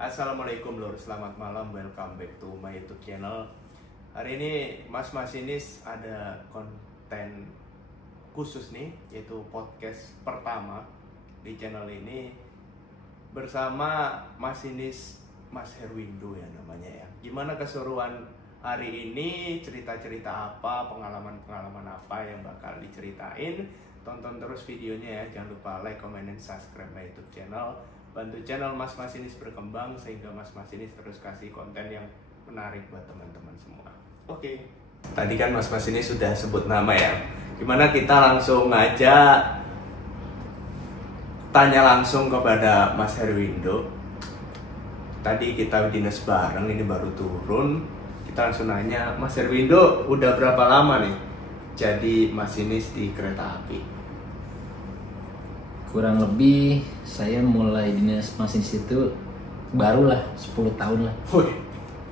Assalamualaikum lur, selamat malam, welcome back to my YouTube channel. Hari ini Mas Masinis ada konten khusus nih, yaitu podcast pertama di channel ini bersama Masinis Mas Herwindo ya namanya ya. Gimana keseruan hari ini, cerita-cerita apa, pengalaman-pengalaman apa yang bakal diceritain. Tonton terus videonya ya, jangan lupa like, comment, dan subscribe my YouTube channel. Bantu channel Mas Masinis berkembang sehingga Mas Masinis terus kasih konten yang menarik buat teman-teman semua. Oke. Tadi kan Mas Masinis sudah sebut nama ya. Gimana kita langsung aja tanya langsung kepada Mas Herwindo. Tadi kita dinas bareng, ini baru turun. Kita langsung nanya, Mas Herwindo udah berapa lama nih jadi masinis di kereta api? Kurang lebih saya mulai dinas masinis itu barulah 10 tahun lah. Wih,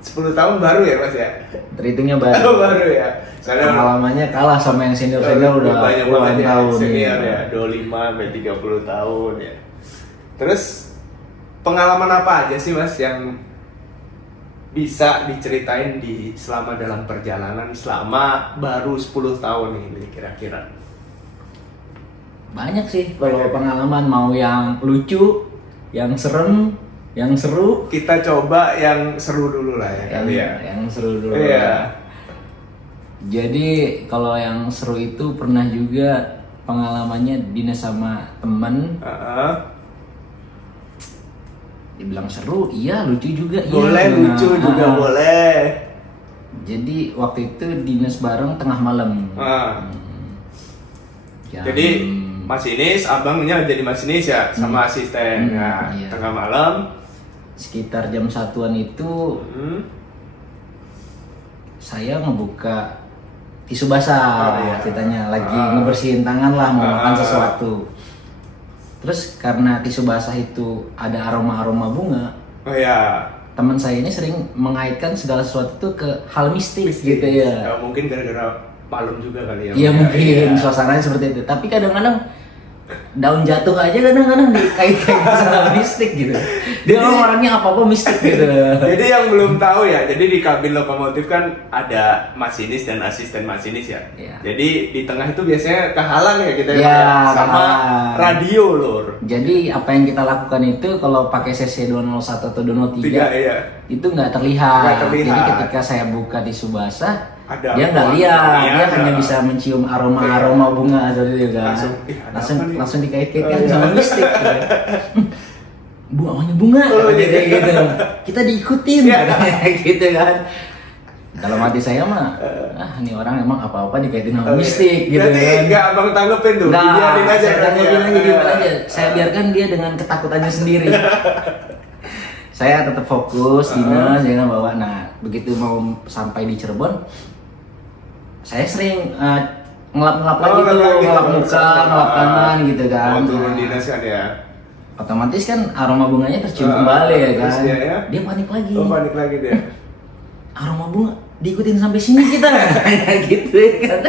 10 tahun baru ya Mas ya? Terhitungnya baru. Baru ya? Soalnya pengalamannya kalah sama yang senior-senior udah banyak puluhan tahun. Senior ya, 25-30 tahun ya. Terus pengalaman apa aja sih Mas yang bisa diceritain selama dalam perjalanan selama baru 10 tahun ini kira-kira? Banyak sih kalau pengalaman, mau yang lucu, yang serem, yang seru. Kita coba yang seru dulu lah ya kali ya. Yang seru dulu. Iya. Jadi kalau yang seru itu pernah juga pengalamannya dinas sama temen. Dibilang seru, iya, lucu juga. Boleh, iya, lucu juga boleh. Jadi waktu itu dinas bareng tengah malam. Jadi masinis, abangnya jadi masinis ya sama asisten. Nah, iya. Tengah malam sekitar jam 1-an itu saya ngebuka tisu basah, ceritanya lagi ngebersihin tangan lah, mau makan sesuatu. Terus karena tisu basah itu ada aroma-aroma bunga. Oh ya. Teman saya ini sering mengaitkan segala sesuatu itu ke hal mistik gitu ya. Mungkin gara-gara malam juga kali ya. Iya mungkin suasananya seperti itu. Tapi kadang-kadang daun jatuh aja kadang-kadang dikait-kait sama mistik gitu. Dia orangnya apa-apa mistik gitu. Jadi yang belum tahu ya, jadi di kabin lokomotif kan ada masinis dan asisten masinis ya. Jadi di tengah itu biasanya kehalang ya kita ya, sama radio lur. Jadi apa yang kita lakukan itu kalau pakai CC 201 atau 203 itu nggak terlihat. Jadi ketika saya buka tisu basah, dia nggak lihat, dia hanya bisa mencium aroma bunga seperti itu kan. Langsung dikait-kaitkan sama mistik. Bunga, gitu. Kita diikutin, gitu kan. Dalam hati saya mah, ini orang emang apa-apa dikaitin sama mistik, gitu kan. Nggak abang tanggepin tuh, biarin aja. Saya biarkan dia dengan ketakutannya sendiri. Saya tetap fokus dinas, jangan bawa. Nah, begitu mau sampai di Cirebon, saya sering ngelap-ngelap lagi tuh, ngelap muka, ngelap tangan gitu kan. Turun dinas kan ya. Otomatis kan aroma bunganya tercium kembali ya kan. Dia panik lagi. Panik lagi dia. Aroma bunga diikutin sampai sini kita kayak gitu ya kan.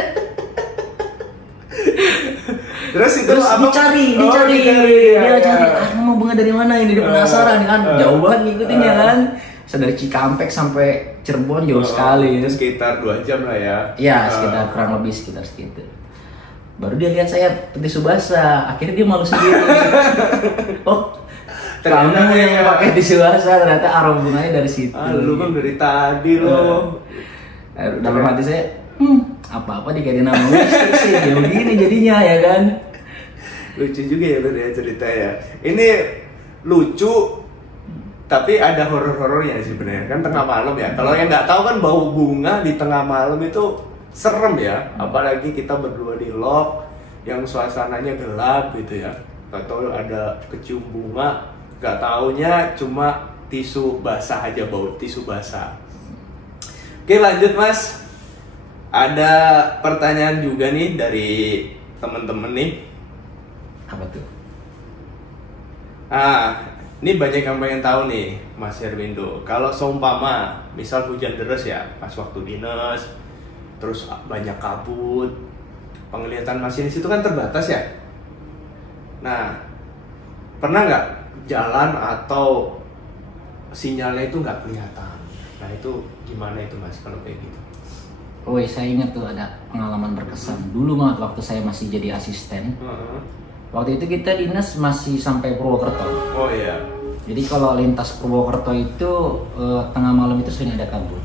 Terus dicari. Dia cari aroma bunga dari mana ini, dia penasaran kan. Jauh banget ngikutinnya kan. Dari Cikampek sampai Cirebon jauh sekali. Itu sekitar 2 jam lah ya. Iya, sekitar kurang lebih sekitar segitu. Baru dia lihat saya tisu basah, akhirnya dia malu sendiri. Oh, kamu yang pakai tisu basah, ternyata aroma bunganya dari situ. Lu kan dari tadi loh. Dalam hati saya, apa-apa dikaitin nama mistik sih, ya begini jadinya ya kan. Lucu juga ya Bro ya cerita ya. Ini lucu, tapi ada horor-horornya sih sebenarnya kan tengah malam ya. Kalau yang nggak tahu kan bau bunga di tengah malam itu serem ya. Apalagi kita berdua di lock yang suasananya gelap gitu ya. Atau ada kecium bunga, nggak taunya cuma tisu basah aja, bau tisu basah. Oke lanjut Mas. Ada pertanyaan juga nih dari temen-temen nih. Apa tuh? Ini banyak yang pengen tahu nih Mas Herwindo. Kalau seumpama misal hujan deras ya pas waktu dinas, terus banyak kabut, penglihatan masinis itu kan terbatas ya. Nah, pernah nggak jalan atau sinyalnya itu nggak kelihatan. Nah itu gimana itu Mas kalau kayak gitu? Oh, saya ingat tuh ada pengalaman berkesan. Dulu banget waktu saya masih jadi asisten. Waktu itu kita dinas masih sampai Purwokerto. Oh iya. Jadi kalau lintas Purwokerto itu tengah malam itu sering ada kabut.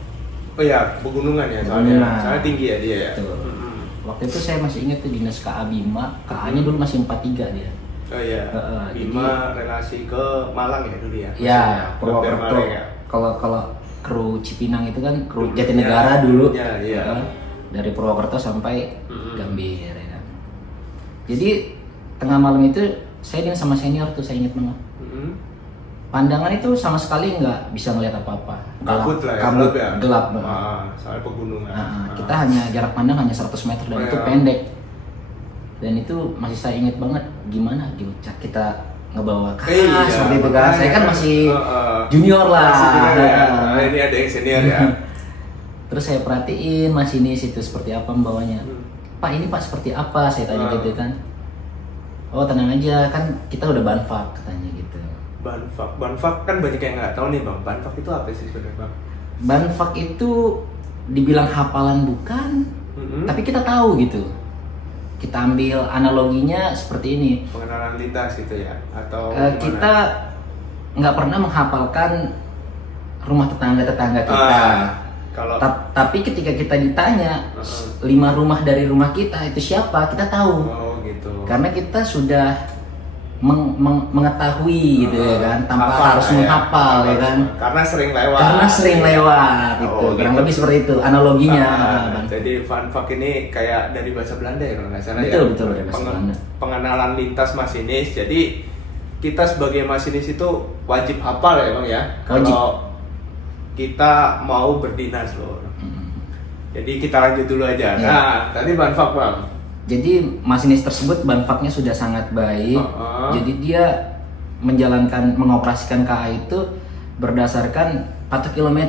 Oh iya, pegunungan ya soalnya tinggi ya dia ya. Betul. Waktu itu saya masih ingat tuh dinas KA Bima, KA-nya dulu masih 43 dia. Oh iya. Bima relasi ke Malang ya dulu ya. Ya, Purwokerto. Ya? Kalau kru Cipinang itu kan kru Jatinegara dulu. Iya. Dari Purwokerto sampai Gambir ya kan. Jadi tengah malam itu saya dengan sama senior tuh saya ingat banget. Pandangan itu sama sekali nggak bisa melihat apa-apa. Kabut lah ya. Kabut ya? gelap banget. Soal pegunungan. Kita hanya jarak pandang hanya 100 meter dan itu pendek. Dan itu masih saya ingat banget gimana kita ngebawa seperti itu kan. Saya kan masih junior lah. Ini ada yang senior ya. Terus saya perhatiin masinis itu seperti apa membawanya. Pak ini Pak seperti apa? Saya tanya gitu kan. Oh tenang aja kan kita udah banfak katanya gitu. Banfak kan banyak yang nggak tahu nih Bang. Banfak itu apa sih sebenarnya Bang? Banfak itu dibilang hafalan bukan, tapi kita tahu gitu. Kita ambil analoginya seperti ini. Pengenalan lintas gitu ya? Atau kita nggak pernah menghafalkan rumah tetangga kita. Tapi ketika kita ditanya 5 rumah dari rumah kita itu siapa, kita tahu. Oh gitu. Karena kita sudah mengetahui gitu ya kan, tanpa harus menghafal ya kan. Karena sering lewat. Gitu. Kurang lebih seperti itu analoginya. Jadi funfact ini kayak dari bahasa Belanda ya kalau nggak salah. Betul dari bahasa Belanda. Pengenalan lintas masinis. Jadi kita sebagai masinis itu wajib hafal ya Bang ya. Kalau kita mau berdinas loh. Jadi kita lanjut dulu aja. Nah, tadi banfak Bang. Jadi masinis tersebut banfaknya sudah sangat baik. Jadi dia mengoperasikan KA itu berdasarkan 40 km.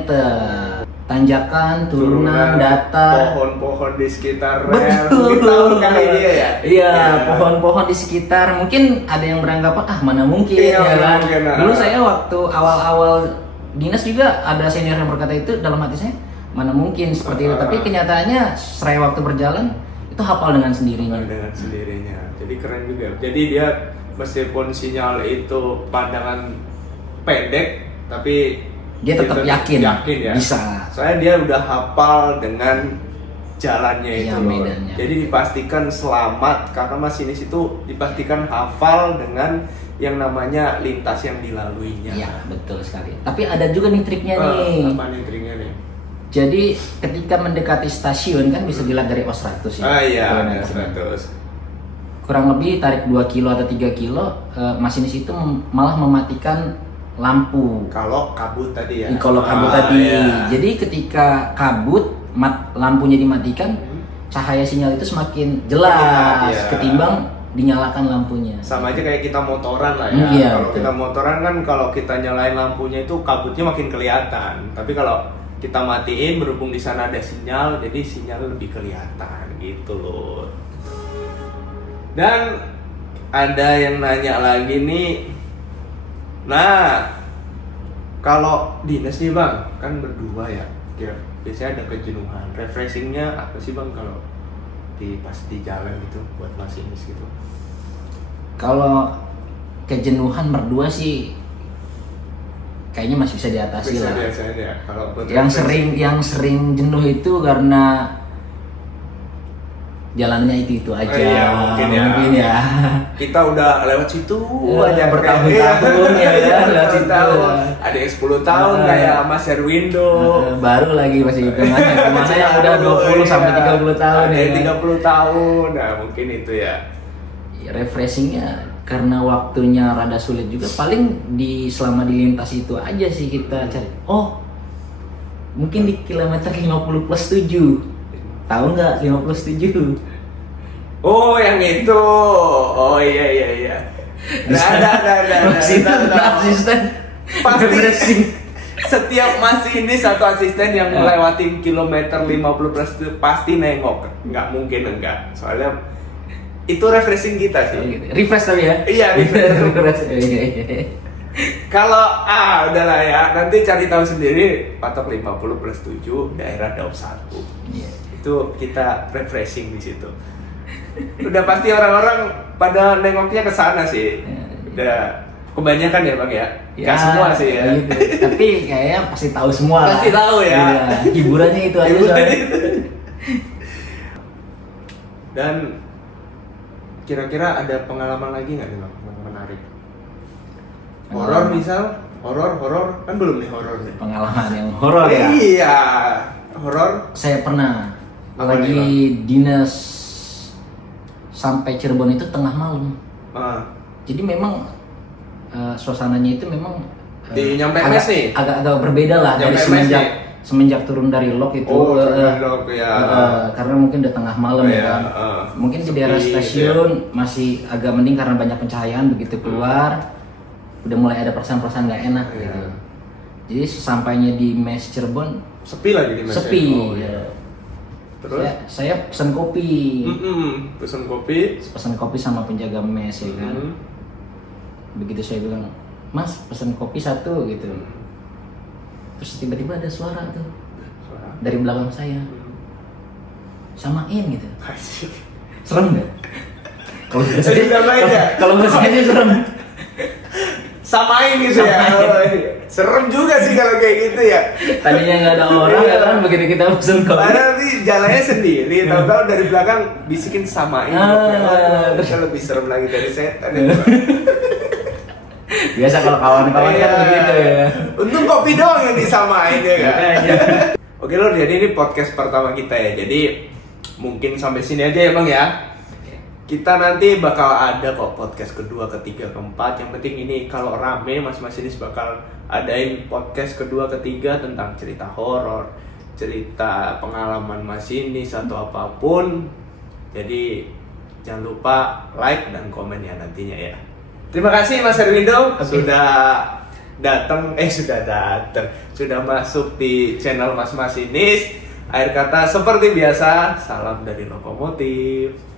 Tanjakan, turunan, datar, pohon-pohon di sekitar rel. Betul kali dia ya. Iya, pohon-pohon di sekitar. Mungkin ada yang beranggapan mana mungkin ya kan. Dulu saya waktu awal-awal dinas juga ada senior yang berkata itu, dalam hati saya mana mungkin seperti itu. Tapi kenyataannya serai waktu berjalan itu hafal dengan sendirinya. Jadi keren juga. Jadi dia meskipun sinyal itu pandangan pendek, tapi dia tetap yakin ya. Bisa. Soalnya dia udah hafal dengan jalannya itu. Medannya. Jadi dipastikan selamat karena masinis itu dipastikan hafal dengan yang namanya lintas yang dilaluinya. Iya, betul sekali. Tapi ada juga nih triknya nih. Apa nih triknya nih? Jadi ketika mendekati stasiun kan bisa dilihat dari OS 100 ya. Iya, 100. Kurang lebih tarik 2 kilo atau 3 kilo, masinis itu malah mematikan lampu. Kalau kabut tadi ya. Kalau kabut tadi. Iya. Jadi ketika kabut, lampunya dimatikan, cahaya sinyal itu semakin jelas ketimbang dinyalakan lampunya. Sama aja kayak kita motoran lah ya. Iya, kalau kita motoran kan kalau kita nyalain lampunya itu kabutnya makin kelihatan. Tapi kalau kita matiin berhubung di sana ada sinyal, jadi sinyal lebih kelihatan gitu loh. Dan ada yang nanya lagi nih. Nah, kalau dinas nih Bang, kan berdua ya. Biasanya ada kejenuhan. Refreshingnya apa sih Bang kalau pas di jalan gitu buat masinis gitu? Kalau kejenuhan berdua sih kayaknya masih bisa diatasi lah. Ya. Kalau yang sering jenuh itu karena jalannya itu aja. Iya, mungkin ya. Kita udah lewat situ aja bertahun-tahun ya kan, lewat situ. Ada yang 10 tahun kayak Mas Herwindo. Baru lagi masih kemana yang udah 20 sampai 30 tahun ya. Ada 30 tahun. Nah, mungkin itu ya. Refreshingnya karena waktunya rada sulit juga, paling selama di lintas itu aja sih kita cari. Oh, mungkin di kilometer 50 plus 7. Tahu nggak 57? Oh, yang itu. Oh iya. Ada. Asisten. Pasti setiap masinis atau asisten yang melewatin kilometer 50 plus itu pasti nengok. Nggak mungkin enggak. Soalnya itu refreshing kita sih. Refresh tapi ya? Iya, refresh. Kalau udahlah ya, nanti cari tahu sendiri. Patok 50 plus 7 daerah Daop 1. Iya. Itu kita refreshing di situ. Udah pasti orang-orang pada nengoknya ke sana sih. Udah kebanyakan ya Bang ya. Gak semua sih ya. Gitu. Tapi kayaknya pasti tahu semua lah. Pasti tahu ya. Iya, hiburannya itu aja soalnya. Dan kira-kira ada pengalaman lagi nggak nih Bang yang menarik? Horor misal, horor kan belum nih horor nih. Pengalaman yang horor ya. Iya, horor. Saya pernah Apa lagi nih, dinas sampai Cirebon itu tengah malam. Jadi memang suasananya itu memang Di nyampe mes nih? agak berbeda lah Nyampe dari mes nih? semenjak turun dari lok itu. Ya. Karena mungkin udah tengah malam ya kan. Mungkin di daerah Sepi, stasiun masih agak mending karena banyak pencahayaan. Begitu keluar udah mulai ada perasaan-perasaan nggak enak gitu. Jadi sesampainya di mes Cirebon Sepi lagi di mes. sepi. Ya. Terus? Saya pesan kopi. Pesan kopi. Pesan kopi sama penjaga mes ya kan. Begitu saya bilang, "Mas, pesan kopi 1" gitu. Terus tiba-tiba ada suara tuh dari belakang saya. Samain gitu. Asik. Serem nggak? Kalau menurut saya sih serem. Samain gitu ya. Serem juga sih kalau kayak gitu ya. Tadinya nggak ada orang ya kan, begitu kita pesan kopi. Karena nanti jalannya sendiri, tahu-tahu dari belakang bisikin samain. Terus lebih serem lagi dari setan. Biasa kalau kawan-kawan kan begitu ya. Untung kopi doang yang disamain ya kan. Oke Lur, jadi ini podcast pertama kita ya. Jadi mungkin sampai sini aja ya Bang ya. Kita nanti bakal ada kok podcast kedua, ketiga, keempat. Yang penting ini kalau rame Mas Masinis bakal adain podcast kedua, ketiga tentang cerita horor, cerita pengalaman Masinis atau apapun. Jadi jangan lupa like dan komen ya nantinya ya. Terima kasih Mas Erwindo sudah masuk di channel Mas Masinis. Akhir kata seperti biasa, salam dari lokomotif.